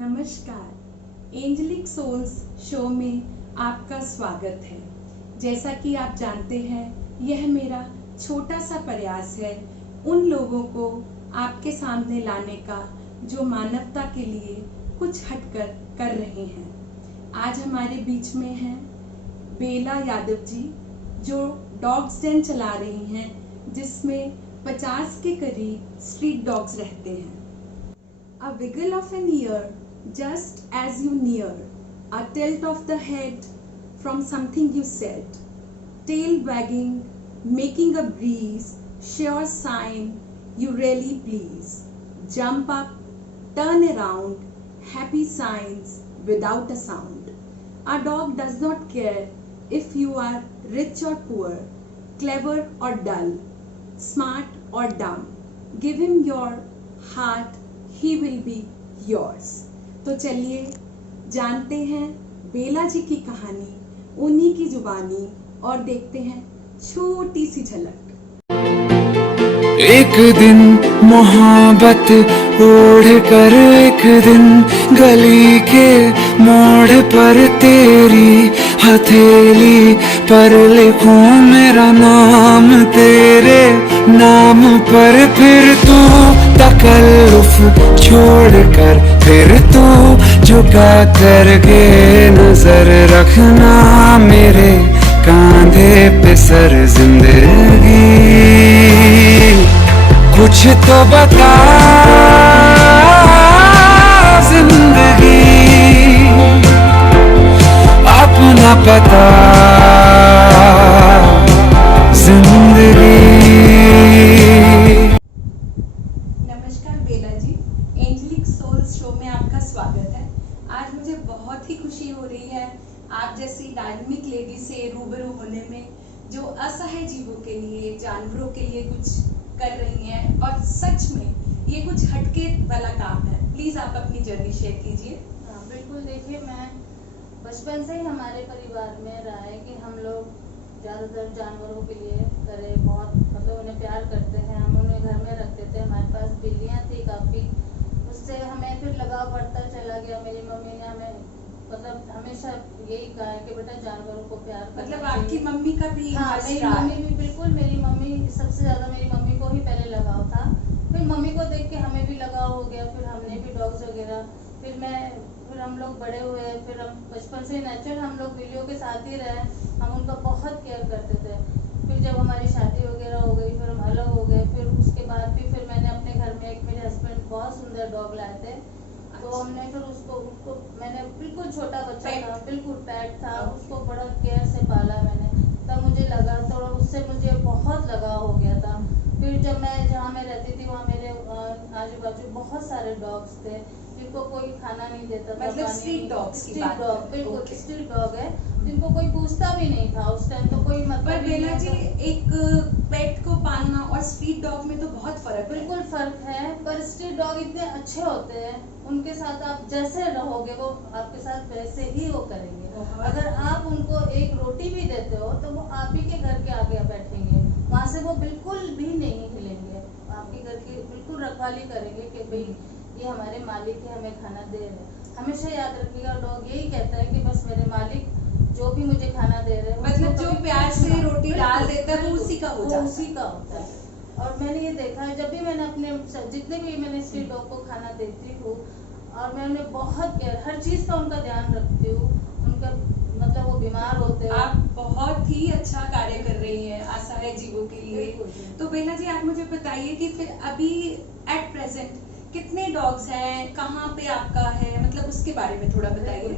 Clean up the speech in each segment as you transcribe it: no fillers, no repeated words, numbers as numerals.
नमस्कार, angelic souls show में आपका स्वागत है। जैसा कि आप जानते हैं, यह मेरा छोटा सा प्रयास है उन लोगों को आपके सामने लाने का जो मानवता के लिए कुछ हटकर कर रहे हैं। आज हमारे बीच में हैं बेला यादव जी, जो डॉग्स डेन चला रही हैं, जिसमें 50 के करीब स्ट्रीट डॉग्स रहते हैं। A wiggle of an ear just as you near, a tilt of the head from something you said, tail wagging, making a breeze, sure sign you really please. Jump up, turn around, happy signs without a sound. A dog does not care if you are rich or poor, clever or dull, smart or dumb. Give him your heart, he will be yours. तो चलिए जानते हैं बेला जी की कहानी, उन्हीं की जुबानी, और देखते हैं छोटी सी झलक। एक दिन मोहब्बत ओढ़ कर एक दिन गली के मोड़ पर तेरी हथेली पर लिखूं मेरा नाम तेरे नाम पर। फिर तू तकल्लुफ छोड़ कर फिर तू झुका करके नजर रखना मेरे कांधे पे सर जिंदगी। कुछ तो बता जिंदगी, अपना पता जिंदगी। नमस्कार बेला जी, एंजेलिक सोल्स शो में आपका स्वागत है। आज मुझे बहुत ही खुशी हो रही है आप जैसी डायनामिक लेडी से रूबरू होने में, जो असहाय जीवों के लिए, जानवरों के लिए कुछ कर रही हैं, और सच में ये कुछ हटके वाला काम है। प्लीज आप अपनी जर्नी शेयर कीजिए। हाँ बिल्कुल, देखिए मैं बचपन से ही हमारे परिवार में रहा है कि हम लोग ज़्यादातर जानवरों के लिए करें, बहुत मतलब उन्हें प्यार करते हैं। हम उन्हें घर में रखते थे, हमारे पास बिल्लियाँ थी काफ़ी, उससे हमें फिर लगाव बढ़ता चला गया। मेरी मम्मी ने हमें मतलब हमेशा यही कहा है कि बेटा जानवरों को प्यार करना मतलब चाहिए। आपकी मम्मी का भी? हाँ, मेरी मम्मी भी बिल्कुल, मेरी मम्मी सबसे ज़्यादा मेरी मम्मी को ही पहले लगाव था। फिर मम्मी को देख के हमें भी लगाव हो गया, फिर हमने भी डॉग्स वगैरह, फिर हम लोग बड़े हुए, फिर हम बचपन से नेचुरल हम लोग बिल्लियों के साथ ही रहे, हम उनका बहुत केयर करते थे। फिर जब हमारी शादी वगैरह हो गई, फिर हम अलग हो गए, फिर उसके बाद भी फिर मैंने अपने घर में एक, मेरे हस्बैंड बहुत सुंदर डॉग लाए थे, तो हमने फिर उसको मैंने बिल्कुल छोटा बच्चा था, बिल्कुल पैट था, उसको बड़ा केयर से पाला मैंने। तब मुझे लगा थोड़ा, उससे मुझे बहुत लगाव हो गया था। फिर जब मैं जहाँ मैं रहती थी वहाँ मेरे आजू बाजू बहुत सारे डॉग्स थे जिनको कोई खाना नहीं देता था। मतलब स्ट्रीट डॉग्स की बात? स्ट्रीट डॉग, बिल्कुल स्ट्रीट डॉग है, जिनको कोई पूछता भी नहीं था उस टाइम, तो कोई मतलब। पर बेला जी, एक पेट को पालना और स्ट्रीट डॉग में तो बहुत फर्क है। बिल्कुल फर्क है, पर स्ट्रीट डॉग इतने अच्छे होते हैं, उनके साथ आप जैसे रहोगे वो आपके साथ वैसे ही वो करेंगे। अगर आप उनको एक रोटी भी देते हो तो वो आप ही के घर के आगे बैठेंगे, वहाँ से वो बिल्कुल भी नहीं हिलेंगे, आपके घर की बिल्कुल रखवाली करेंगे कि भाई ये हमारे मालिक है, हमें खाना दे रहे हैं। हमेशा याद रखिएगा, डॉग यही कहता है कि बस मेरे मालिक जो भी मुझे खाना दे रहे हैं, मतलब जो प्यार से रोटी डाल देता है वो उसी का हो जाता है। उसी का होता है। और मैंने ये देखा है, जब भी मैंने अपने जितने भी मैंने स्ट्रीट डॉग को खाना देती हूँ, और मैं उन्हें बहुत केयर, हर चीज़ का उनका ध्यान रखती हूँ, उनका मतलब वो बीमार होते हैं। आप बहुत ही अच्छा कार्य कर रही हैं असहाय जीवों के लिए। तो बेला जी, आप मुझे बताइए कि फिर अभी एट प्रेजेंट कितने डॉग्स हैं, कहाँ पे आपका है, मतलब उसके बारे में थोड़ा बताइए।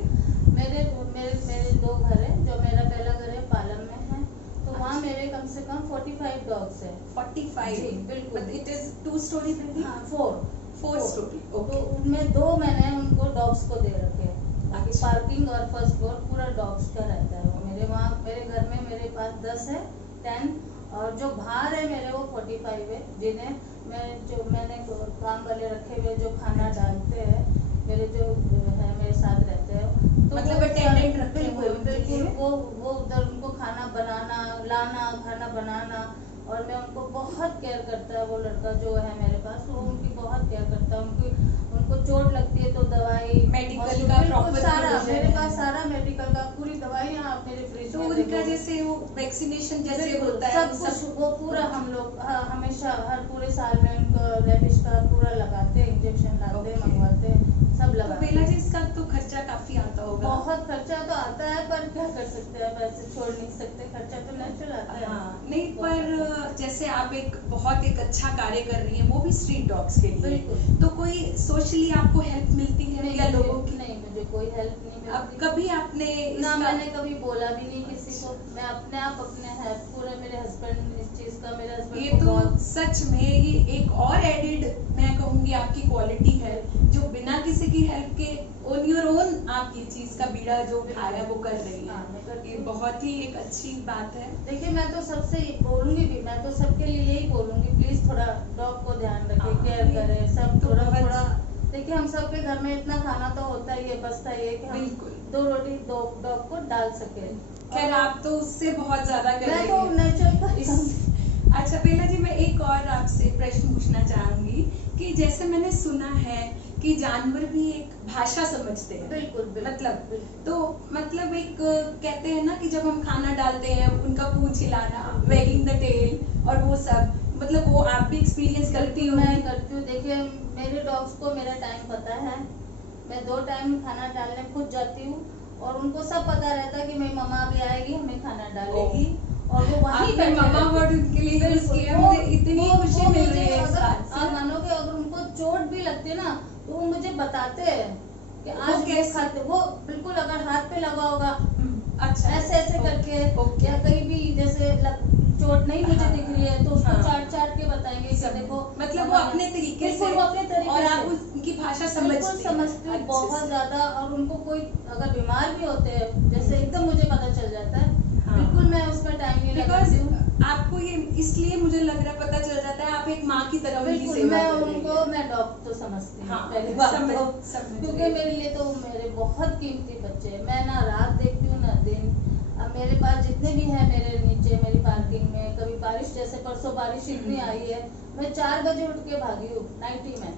मेरे मेरे 2 घर है। जो मेरा पहला घर है पालम में है, तो वहाँ मेरे कम से कम 45 डॉग्स है। 45? जी बिल्कुल। It is 2 story building? हाँ, 4 स्टोरी। तो उनमें 2 मैंने उनको डॉग्स को दे रखे हैं, ताकि पार्किंग और फर्स्ट फ्लोर पूरा डॉग्स का रहता है। वो मेरे वहाँ मेरे घर में मेरे पास 10 है, 10, और जो बाहर है मेरे वो 45 है, जिन्हें मैंने काम वाले रखे हुए जो खाना डालते हैं, मेरे जो है मेरे साथ रहते हैं, तो मतलब अटेंडेंट रखे हुए बिल्कुल वो उधर उनको खाना बनाना, लाना, खाना बनाना, और मैं उनको बहुत केयर करता है। वो लड़का जो है मेरे पास, वो उनकी बहुत केयर करता है। उनको चोट लगती है तो दवाई, जैसे वो वैक्सीनेशन जैसे बिल्कुल, होता है सब कुछ वो पूरा हम लोग हमेशा हर पूरे साल में उनको रेबिश का पूरा लगाते हैं, इंजेक्शन लाते हैं, Okay. मंगवाते हैं, सब तो लगाते बेला जी हैं। इसका तो खर्चा काफी आता होगा। बहुत खर्चा तो आता है, पर क्या कर सकते हैं, वैसे छोड़ नहीं सकते, खर्चा तो नेचुरल आता है। हाँ, नहीं बहुत पर जैसे आप बहुत एक अच्छा कार्य कर रही हैं, वो भी स्ट्रीट डॉग्स के लिए, बिल्कुल। तो कोई सोशली आपको हेल्प मिलती है नहीं, या लोगों की? नहीं, मुझे कोई हेल्प नहीं अब मिलती। कभी आपने ना इसका मैंने कभी बोला भी नहीं किसी को, मैं अपने आप अपने है पूरे, मेरे हस्बैंड इस चीज का, मेरे हस्बैंड ये को तो बहुत सच में ये एक और एडिड मैं कहूंगी आपकी क्वालिटी है, जो बिना किसी की हेल्प के ऑन योर ओन आप ये चीज का बीड़ा जो उठाया वो कर रही हाँ, मैं है। करती ये हूँ। बहुत ही एक अच्छी बात है। देखिए, मैं तो सबसे बोलूंगी भी, मैं तो सबके लिए यही बोलूंगी, प्लीज थोड़ा डॉग को ध्यान रखें, हाँ, केयर ये करें, सब तो थोड़ा बहुत- थोड़ा। देखिए, हम सबके घर में इतना खाना तो होता ही है, बचता ही है कि हम बिल्कुल। 2 रोटी 2 डॉग को डाल सके। खैर आप तो उससे बहुत ज्यादा कर मैं रही तो हैं। नेचुरल अच्छा बेला जी, मैं एक और आपसे प्रश्न पूछना चाहूंगी कि जैसे मैंने सुना है कि जानवर भी एक भाषा समझते हैं। बिल्कुल, बिल्कुल, मतलब बिल्कुल। तो मतलब एक कहते हैं ना कि जब हम खाना डालते हैं उनका पूंछ हिलाना, वैगिंग द टेल और वो सब, मतलब वो आप भी एक्सपीरियंस करती हो? मैं करती हूँ। देखिए, मेरे डॉग्स को मेरा टाइम पता है, मैं 2 टाइम खाना डालने खुद जाती हूँ, और उनको सब पता रहता है कि मेरी मम्मा अभी आएगी, हमें खाना डालेगी, और वो वहीं आपने बैठे मम्मा रहते हैं। वर्ड उनके लिए यूज बिल्कुल, किया, वो- मुझे इतनी वो- खुशी वो मिल मुझे रही है इस अगर बात से। आप मानोगे, अगर उनको चोट भी लगती है ना, तो वो मुझे बताते हैं कि वो आज कैसे? खाते, वो बिल्कुल अगर हाथ पे लगा होगा अच्छा, ऐसे ऐसे करके, ओके। या कहीं भी जैसे चोट नहीं मुझे हाँ, दिख रही है, तो उसको हाँ। चाट चाट के बताएंगे कि समझ- देखो, मतलब वो मम्मा ने- अपने तरीके बिल्कुल, से, वो अपने तरीके और से। आप उनकी भाषा बिल्कुल समझती हैं समझती हूँ, अच्छे बहुत से। ज्यादा। और उनको कोई अगर बीमार भी होते हैं, जैसे एकदम मुझे पता चल जाता है, हाँ। बिल्कुल मैं उसमें टाइम नहीं बिकॉज लगाती हूँ। आपको ये इसलिए मुझे लग रहा है, पता चल जाता है आप एक माँ की तरह उनकी बिल्कुल, सेवा मैं कर रही उनको हैं। मैं डॉग तो समझती हूँ, हाँ, पहली बात समझ- तो, समझ क्योंकि रही हूँ। मेरे लिए तो मेरे बहुत कीमती बच्चे हैं। मैं ना रात देखती हूँ ना दिन। अब मेरे पास जितने भी हैं मेरे नीचे मेरी पार्किंग में, कभी बारिश, जैसे परसों बारिश इतनी आई है, मैं 4 बजे उठ के भागी हूँ नाइटी में,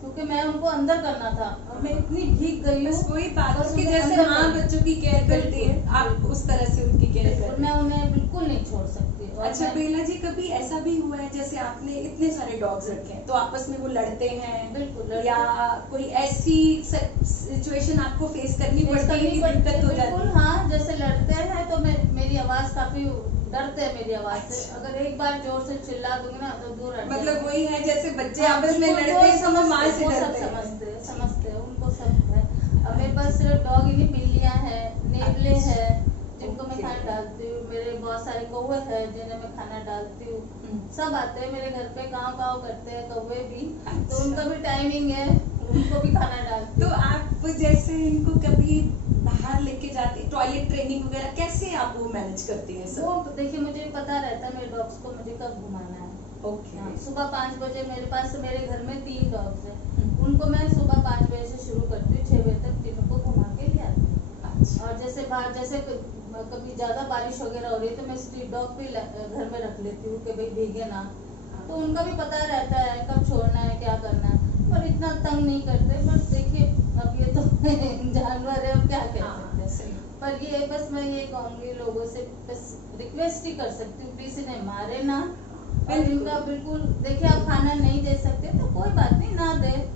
क्योंकि मैं उनको अंदर करना था, और मैं इतनी भीग गई बस हूँ। वही बात बस है कि उन्हें जैसे अंदर माँ करना। बच्चों की केयर करती है, बिल्कुल, आप बिल्कुल। उस तरह से उनकी केयर बिल्कुल, करती मैं हैं। उन्हें बिल्कुल नहीं छोड़ सकती। और अच्छा मैं- बेला जी, कभी ऐसा भी हुआ है जैसे आपने इतने सारे डॉग्स रखे हैं तो आपस में वो लड़ते हैं? बिल्कुल, लड़ते या हैं। कोई ऐसी सिचुएशन आपको फेस करनी फेस पड़ती है करनी कि पड़ती है, दिक्कत हो जाती बिल्कुल। है? हाँ, जैसे लड़ते हैं तो मेरी आवाज काफी डरते हैं मेरी आवाज से। अच्छा। अगर एक बार जोर से चिल्ला दूंगी ना, तो दूर हट मतलब जाएंगे। वही है जैसे बच्चे हाँ, आपस में बिल्कुल, लड़ते हैं तो वो माँ समझते से हैं, वो सब डरते हैं। समझते हैं, उनको सब है। अब मेरे पास सिर्फ डॉग ही नहीं, बिल्लियां हैं, नेवले अच्छा। हैं, जिनको मैं ओके। खाना डालती हूँ, मेरे बहुत सारे कौवे हैं जिन्हें मैं खाना डालती हूँ। सब आते हैं मेरे घर पे, काव काव करते हैं कौवे भी, अच्छा। तो उनका भी टाइमिंग है, उनको भी खाना डालती तो हूँ। आप जैसे इनको कभी बाहर लेके जाते, टॉयलेट ट्रेनिंग वगैरह कैसे आप वो मैनेज करती हैं सब? वो देखिए, मुझे पता रहता है मेरे डॉग्स को मुझे कब घुमाना है। ओके। हाँ, सुबह 5 बजे मेरे पास, मेरे घर में 3 डॉग्स हैं, हम्म। उनको मैं सुबह 5 बजे से शुरू करती हूँ, 6 बजे तक तीनों को घुमा के ले आती हूँ। अच्छा। और जैसे बाहर, जैसे कभी ज्यादा बारिश वगैरह हो रही है, तो मैं स्ट्रीट डॉग भी घर में रख लेती हूँ कि भाई भीगे ना, तो उनका भी पता रहता है कब छोड़ना है, क्या करना है, पर इतना तंग नहीं करते। बस देखिए, अब ये तो जानवर है, अब क्या कह हाँ, सकते हैं। सही। पर ये बस मैं ये कहूंगी लोगों से, बस रिक्वेस्ट ही कर सकती हूँ, प्लीज इन्हें मारे ना। और बिल्कुल। इनका बिल्कुल, देखिए आप खाना नहीं दे सकते तो कोई बात नहीं, ना दे,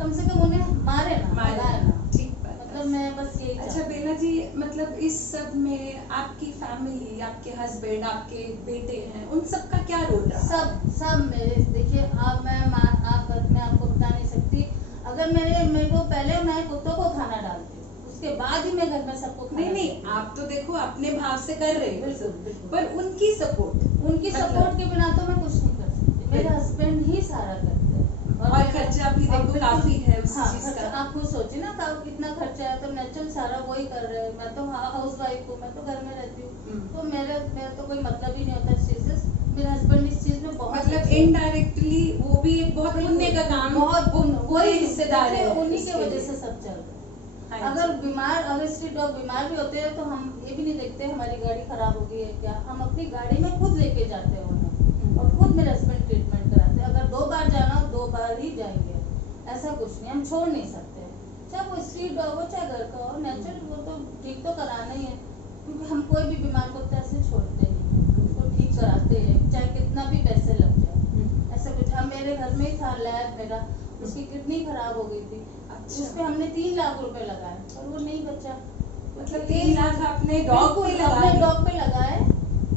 कम से कम उन्हें मारे ना, भगाए ना। ठीक बात है। मतलब मैं बस यही अच्छा चाहती हूँ। बेला जी, मतलब इस सब में आपकी फैमिली, आपके हस्बैंड, आपके बेटे हैं, उन सब का क्या रोल रहा? सब मेरे, देखिए आप, मैं आपको बता नहीं सकती। अगर मेरे को पहले मैं कुत्तों को खाना डालती हूँ, उसके बाद ही मैं घर में सबको खाना नहीं नहीं, देती हूँ। आप तो देखो अपने भाव से कर रहे हो, बिल्कुल, बिल्कुल। पर उनकी सपोर्ट, उनकी मतलब- सपोर्ट के बिना तो मैं कुछ नहीं कर सकती। मेरे हस्बैंड ही सारा करते हैं। और खर्चा भी देखो बिल्कुल- काफी है उस हाँ, चीज खर्चा का। आप खुद सोचिए ना, कितना खर्चा है, तो नेचुरल सारा वही कर रहे हैं। मैं तो हाउस वाइफ हूँ, मैं तो घर में रहती हूँ, तो मेरा तो कोई मतलब ही नहीं होता इस चीज से। मेरे हस्बैंड इस चीज में बहुत मतलब अच्छे हैं। इनडायरेक्टली वो भी एक बहुत पुण्य का काम, बहुत वही हिस्सेदार है उन्हीं की इसके वजह लिए। से सब चल रहा है। हाँ जी। अगर स्ट्रीट डॉग बीमार भी होते हैं, तो हम ये भी नहीं देखते हमारी गाड़ी खराब हो गई है क्या, हम अपनी गाड़ी में खुद लेके जाते हैं उन्हें, और खुद मेरे हस्बैंड ट्रीटमेंट कराते हैं। अगर 2 बार जाना हो, 2 बार ही जाएंगे, ऐसा कुछ नहीं, हम छोड़ नहीं सकते। चाहे वो स्ट्रीट डॉग हो, चाहे घर का हो, नेचुरल, वो तो ठीक तो कराना ही है। क्योंकि हम कोई भी बीमार को तो ऐसे छोड़ते नहीं हैं, उसको ठीक कराते हैं चाहे कितना भी पैसे लग जाए। ऐसा कुछ अब मेरे घर में ही था लैब मेरा, उसकी किडनी खराब हो गई थी, अच्छा। उस पे हमने 3 लाख रुपए लगाए और वो नहीं बचा। मतलब 3 लाख आपने डॉग पे लगा अपने दिए? डॉग पे लगाए,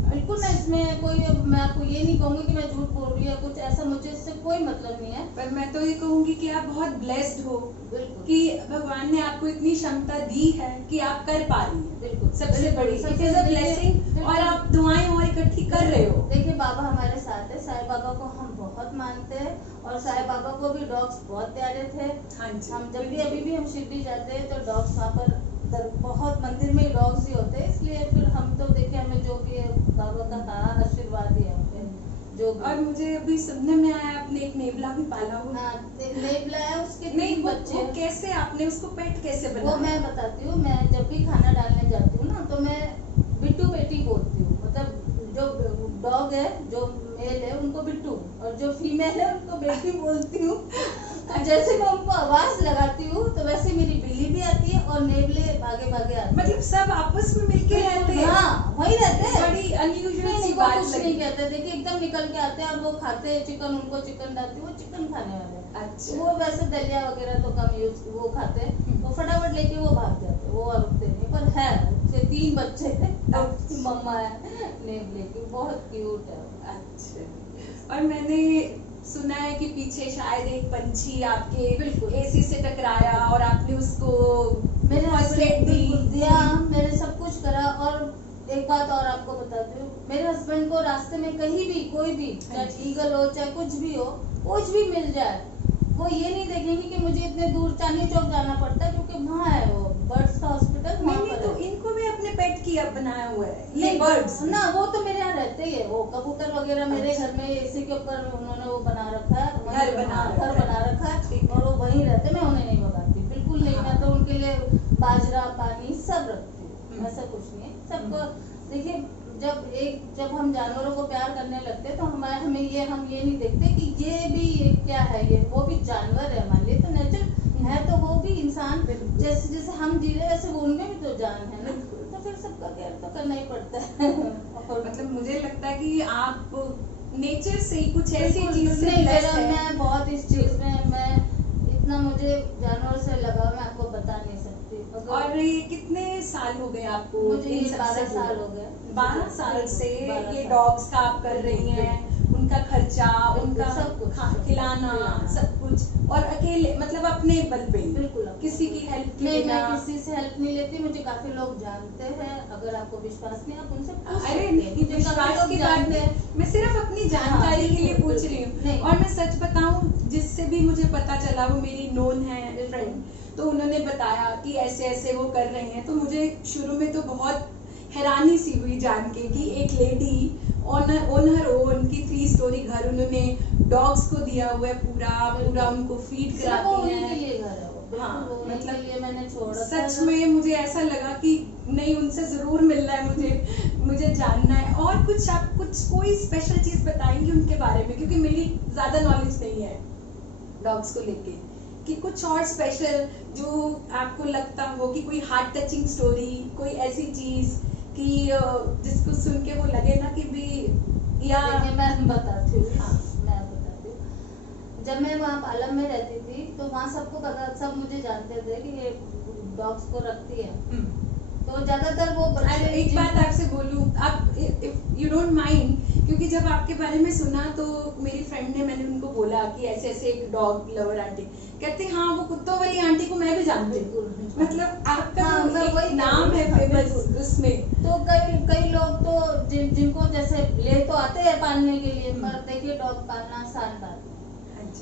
बिल्कुल ना, इसमें कोई, मैं आपको ये नहीं कहूंगी कि मैं झूठ बोल रही हूँ या कुछ ऐसा, मुझे इससे कोई मतलब नहीं है। पर मैं तो ये कहूंगी कि आप बहुत ब्लेस्ड हो बिल्कुल कि भगवान ने आपको इतनी क्षमता दी है कि आप कर पा रही हैं। बिल्कुल सबसे बड़ी इट इज अ ब्लेसिंग, और आप दुआएं और इकट्ठी कर रहे हो। देखिए बाबा हमारे साथ है, साईं बाबा को हम बहुत मानते हैं और साईं बाबा को भी डॉग्स बहुत प्यारे थे। हाँ जी। हम जब भी अभी भी हम शिरडी जाते हैं तो डॉग्स वहाँ पर बहुत मंदिर में डॉग्स ही होते हैं, इसलिए फिर हम तो देखिए हमें जो भी है बाबा का आशीर्वाद ही है हम पे जो भी। और मुझे अभी सुनने में आया आपने एक नेवला भी पाला हुआ। हाँ नेवला है, उसके नहीं 3 वो बच्चे हैं। कैसे आपने उसको पेट कैसे वो बनाया? मैं बताती हूँ, मैं जब भी खाना डालने जाती हूँ ना तो मैं बिट्टू बेटी बोलती हूँ, मतलब जो डॉग है जो मेल है उनको बिट्टू और जो फीमेल है उनको बेटी बोलती हूँ। तो जैसे मैं उनको आवाज लगाती हूँ तो वैसे मेरी बिल्ली भी आती है और नेवले भागे भागे आते हैं। मतलब सब आपस में मिलके रहते हैं? हाँ वही रहते हैं। बड़ी अनयूजुअल सी नहीं, वो बात कुछ लगी। नहीं कहते, देखिए एकदम निकल के आते हैं और वो खाते हैं चिकन, उनको चिकन डालती हूँ, वो चिकन खाने वाले हैं। अच्छा। वो वैसे दलिया वगैरह तो कम यूज वो खाते हैं, वो फटाफट लेके वो भाग जाते हैं, वो रुकते नहीं। पर है उसके 3 बच्चे हैं, अच्छा। मम्मा है नेवले की, बहुत क्यूट है वो। अच्छा। और मैंने सुना है कि पीछे शायद एक पंछी आपके बिल्कुल। एसी से टकराया और आपने उसको मेरे फर्स्ट एड दी। हस्बैंड दिया, मैंने सब कुछ करा। और एक बात और आपको बताती हूँ, मेरे हस्बैंड को रास्ते में कहीं भी कोई भी चाहे ईगल हो चाहे कुछ भी मिल जाए, वो ये नहीं देखेंगे कि मुझे इतने दूर चांदनी चौक जाना पड़ता है, क्योंकि वहाँ है वो बर्ड्स का हॉस्पिटल, वहाँ नहीं पर तो है। इनको भी अपने पेट की अब बनाया हुआ है ये नहीं, बर्ड्स ना वो तो मेरे यहाँ रहते ही है, वो कबूतर वगैरह मेरे घर में एसी के ऊपर उन्होंने वो बना रखा है, घर बना रखा है ठीक है। और वो वहीं रहते, मैं उन्हें नहीं भगाती बिल्कुल नहीं। हाँ। मैं तो उनके लिए बाजरा पानी सब रखती हूँ, हम्म। ऐसा कुछ नहीं है। सबको देखिए जब हम जानवरों को प्यार करने लगते हैं तो हम ये नहीं देखते कि ये भी क्या है, ये वो भी जानवर है हमारे लिए, तो नेचर है, तो वो भी इंसान जैसे जैसे हम जी रहे वैसे वो उनमें भी तो जान है ना, तो फिर सबका केयर तो करना ही पड़ता है। और मतलब मुझे लगता है कि आप नेचर से ही कुछ ऐसी बिल्कुल, चीज से नहीं, blessed मेरा है। मैं बहुत इस चीज में मैं इतना मुझे जानवरों से लगाव मैं आपको बता नहीं सकती। और ये कितने साल हो गए आपको? मुझे ये इन सब 12 से साल जुड़े? हो गए। 12 साल से 12 ये साल। डॉग्स का आप कर रही हैं, उनका खर्चा, बिल्कुल, उनका सब कुछ, खिलाना खिलाना। सब कुछ, और अकेले मतलब अपने बल पे ही? बिल्कुल किसी की हेल्प के नहीं, बिना? मैं किसी से हेल्प नहीं लेती, मुझे काफी लोग जानते हैं, अगर आपको विश्वास नहीं आप उनसे पूछ सकते अरे हैं। नहीं, मुझे काफी विश्वास लोग की बात जानते नहीं, हैं। मैं सिर्फ अपनी जानकारी के लिए बिल्कुल, पूछ रही हूँ। नहीं। और मैं सच बताऊं, जिससे भी मुझे पता चला वो मेरी नोन है फ्रेंड, तो उन्होंने बताया कि ऐसे ऐसे वो कर रहे हैं, तो मुझे शुरू में तो बहुत हैरानी सी हुई जान के कि एक लेडी ऑन हर ओन की 3 स्टोरी घर उन्होंने डॉग्स को दिया हुआ है, पूरा उनको फीड सिर्फ वो कराती उन्हीं के हैं। लिए घर है वो, बिल्कुल हाँ, वो उन्हीं मतलब के लिए मैंने छोड़ रखा सच है। में मुझे ऐसा लगा कि नहीं, उनसे जरूर मिलना है मुझे जानना है। और कुछ आप कोई स्पेशल चीज बताएंगे उनके बारे में, क्योंकि मेरी ज्यादा नॉलेज नहीं है डॉग्स को लेके, कि कुछ और स्पेशल जो आपको लगता हो कि कोई हार्ट टचिंग स्टोरी, कोई ऐसी चीज कि जिसको सुन के वो लगे ना कि भी या देखिए मैं बताती हूँ। हाँ। मैं बताती हूँ, जब मैं वहाँ पालम में रहती थी तो वहाँ सबको पता, सब मुझे जानते थे कि ये डॉग्स को रखती है, तो ज्यादातर वो बच्चे एक बात आपसे बोलूं, आप इफ यू डोंट माइंड, क्योंकि जब आपके बारे में सुना तो मेरी फ्रेंड ने, मैंने उनको बोला कि ऐसे ऐसे एक डॉग लवर आंटी, कहते हाँ वो कुत्तों वाली आंटी को मैं भी जानती हूँ। बिल्कुल। मतलब आपका हाँ, जो मैं एक वही नाम है हाँ, फेमस बिल्कुल। उसमें, तो कई लोग तो जिनको जैसे ले तो आते हैं पालने के लिए, पर देखिए डॉग पालना आसान बात है।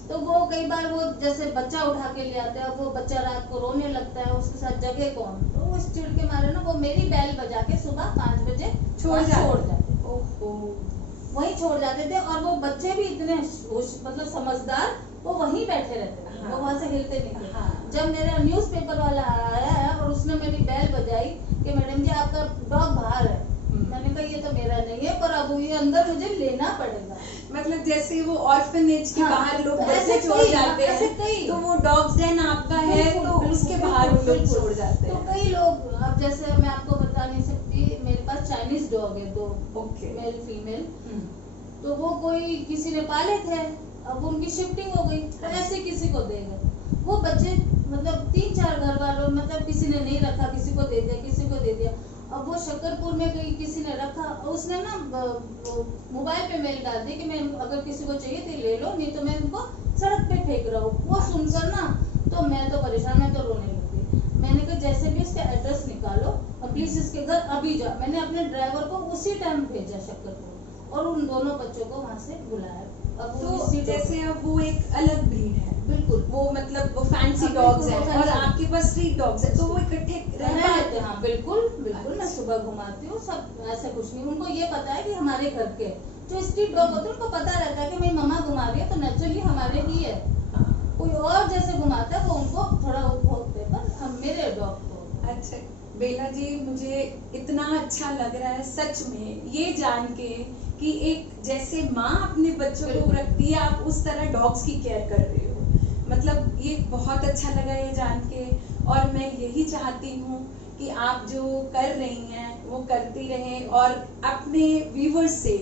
तो वो कई बार वो जैसे बच्चा उठा के ले आते हैं, वो बच्चा रात को रोने लगता है, उसके साथ जगह कौन, तो उस चिढ़ के मारे ना वो मेरी बैल बजा के सुबह 5 बजे छोड़ जाते, ओहो, वहीं छोड़ जाते थे। और वो बच्चे भी इतने मतलब समझदार, वो वहीं बैठे रहते थे। हाँ। वो वहां से हिलते नहीं थे। हाँ। जब मेरा न्यूज़पेपर वाला आया और उसने मेरी बैल बजाई कि मैडम जी आपका डॉग बाहर है, मैंने कहा ये तो मेरा नहीं है, पर अब ये अंदर मुझे लेना पड़ेगा। मतलब जैसे वो ऑर्फनेज के हाँ, बाहर लोग तो बच्चे ऐसे छोड़ कई- जाते ऐसे हैं, कई। तो वो डॉग्स डैन आपका है, बिल्कुल, तो बिल्कुल, उसके बाहर वो लोग बिल्कुल। छोड़ जाते तो हैं। कई लोग, अब जैसे मैं आपको बता बता नहीं सकती, मेरे पास चाइनीज डॉग है 2, ओके। Male female. तो वो कोई किसी ने पाले थे, अब उनकी शिफ्टिंग हो गई तो ऐसे किसी को दे गए। वो बच्चे मतलब 3-4 घर वालों, मतलब किसी ने नहीं रखा, किसी को दे दिया, किसी को दे दिया। अब वो शक्करपुर में कहीं किसी ने रखा, उसने ना मोबाइल पे मेल डाल दी कि मैं अगर किसी को चाहिए तो ले लो, नहीं तो मैं उनको सड़क पे फेंक रहा हूँ। वो सुनकर ना तो मैं तो परेशान, मैं तो रोने लगी। मैंने कहा जैसे भी इसका एड्रेस निकालो और प्लीज इसके घर अभी जाओ। मैंने अपने ड्राइवर को उसी टाइम भेजा शक्करपुर और उन दोनों बच्चों को वहाँ से बुलाया। अब वो तो जैसे अब वो एक अलग ब्रीड है, बिल्कुल वो मतलब वो फैंसी हाँ, डॉग्स बिल्कुल, हैं और fancy। आपके पास स्ट्रीट डॉग्स हैं, तो वो इकट्ठे रह लेते हैं। हाँ बिल्कुल बिल्कुल, मैं अच्छा। सुबह घुमाती हूँ, सब ऐसा कुछ नहीं। उनको ये पता है कि हमारे घर के जो स्ट्रीट डॉग होते हैं उनको पता रहता है कि मेरी मम्मा घुमा रही है तो नेचुरली हमारे ही है। हाँ, कोई और जैसे घुमाता है वो उनको थोड़ा भोगते हैं, पर हम मेरे डॉग को। अच्छा बेला जी, मुझे इतना अच्छा लग रहा है सच में ये जान के कि एक जैसे माँ अपने बच्चों को बिल्कुल। रखती है, आप उस तरह डॉग्स की केयर कर रहे हो। मतलब ये बहुत अच्छा लगा ये जान के, और मैं यही चाहती हूँ कि आप जो कर रही हैं वो करती रहें। और अपने व्यूवर्स से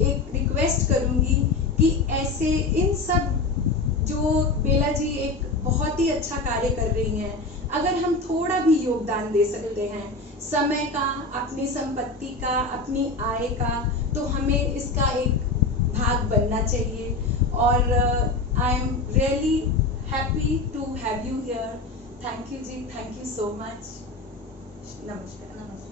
एक रिक्वेस्ट करूंगी कि ऐसे इन सब जो बेला जी एक बहुत ही अच्छा कार्य कर रही हैं, अगर हम थोड़ा भी योगदान दे सकते हैं, समय का, अपनी संपत्ति का, अपनी आय का, तो हमें इसका एक भाग बनना चाहिए। और I am really happy to have you here. Thank you जी, थैंक यू सो मच। नमस्कार। नमस्कार।